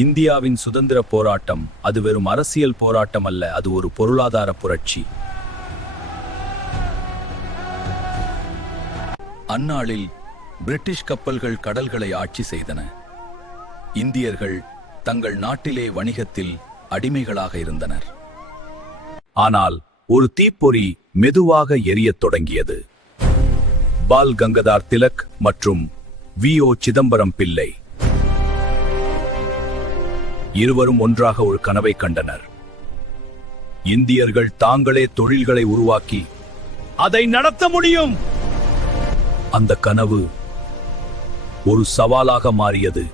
இந்தியாவின் சுதந்திர போராட்டம் அது வெறும் அரசியல் போராட்டம் அல்ல, அது ஒரு பொருளாதார புரட்சி. அந்நாளில் பிரிட்டிஷ் கப்பல்கள் கடல்களை ஆட்சி செய்தன. இந்தியர்கள் தங்கள் நாட்டிலே வணிகத்தில் அடிமைகளாக இருந்தனர். ஆனால் ஒரு தீப்பொறி மெதுவாக எரியத் தொடங்கியது. பால் கங்காதர் திலக் மற்றும் வி.ஓ. சிதம்பரம் பிள்ளை இருவரும் ஒன்றாக ஒரு கனவை கண்டனர். இந்தியர்கள் தாங்களே தொழில்களை உருவாக்கி அதை நடத்த முடியும். அந்த கனவு ஒரு சவாலாக மாறியது,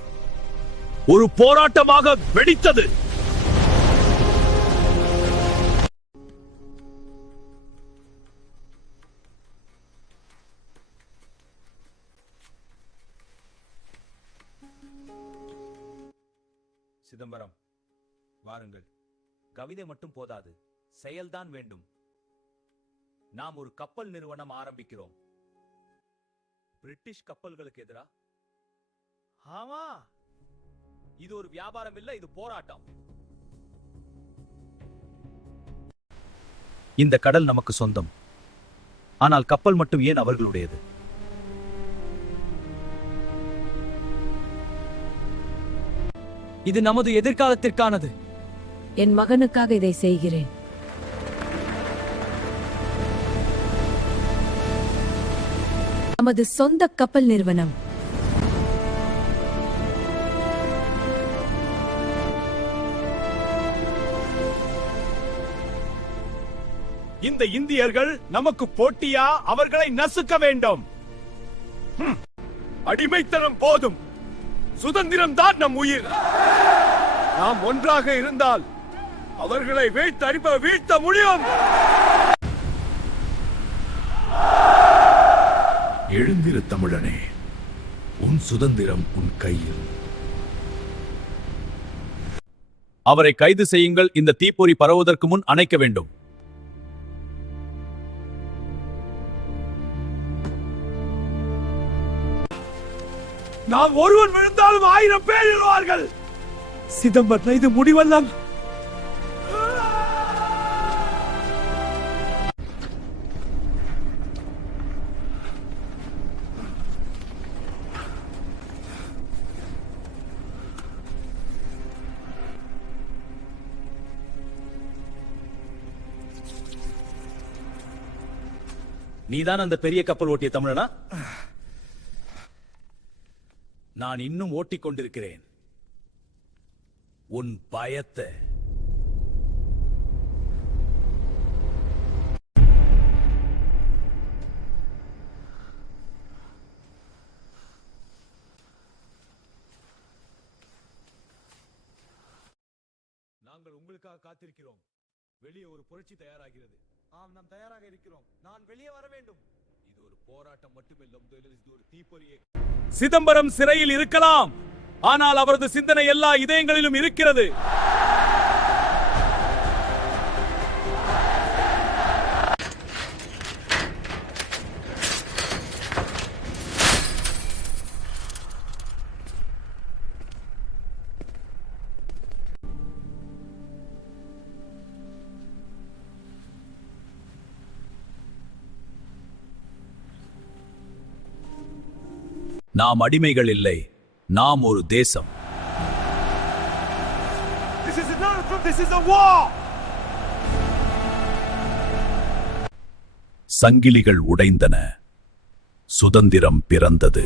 ஒரு போராட்டமாக வெடித்தது. சிதம்பரம், வாருங்கள். கவிதை மட்டும் போதாது, செயல்தான் வேண்டும். நாம் ஒரு கப்பல் நிறுவனம் ஆரம்பிக்கிறோம். பிரிட்டிஷ் கப்பல்களுக்கு எதிரா. ஆமா, இது ஒரு வியாபாரம் இல்ல, இது போராட்டம். இந்த கடல் நமக்கு சொந்தம், ஆனால் கப்பல் மட்டும் ஏன் அவர்களுடையது? இது நமது எதிர்காலத்திற்கானது. என் மகனுக்காக இதை செய்கிறேன். நமது சொந்த கப்பல் நிறுவனம். இந்த இந்தியர்கள் நமக்கு போட்டியா? அவர்களை நசுக்க வேண்டும். அடிமைத்தனம் போதும், சுதந்திரம் தான் நம் உயிர். நாம் ஒன்றாக இருந்தால் அவர்களை வீழ்த்த முடியும். எழுந்திரு தமிழனே, உன் சுதந்திரம் உன் கையில். அவரை கைது செய்யுங்கள். இந்த தீப்பொறி பரவுவதற்கு முன் அணைக்க வேண்டும். நாம் ஒருவன் விழுந்தாலும் 1000 பேர் விழுவார்கள். சிதம்பரம், இது முடிவல்ல. நீதான் அந்த பெரிய கப்பல் ஓட்டிய தமிழனா? நான் இன்னும் ஓட்டிக் கொண்டிருக்கிறேன். உன் பயத்தை. நாங்கள் உங்களுக்காக காத்திருக்கிறோம். வெளியே ஒரு புரட்சி தயாராகிறது. ஆம், நாம் தயாராக இருக்கிறோம். நான் வெளியே வர வேண்டும். இது ஒரு போராட்டம் மட்டுமில்லை, இது ஒரு தீப்பொறியே. சிதம்பரம் சிறையில் இருக்கலாம், ஆனால் அவரது சிந்தனை எல்லா இதயங்களிலும் இருக்கிறது. நாம் அடிமைகள் இல்லை, நாம் ஒரு தேசம். சங்கிலிகள் உடைந்தன, சுதந்திரம் பிறந்தது.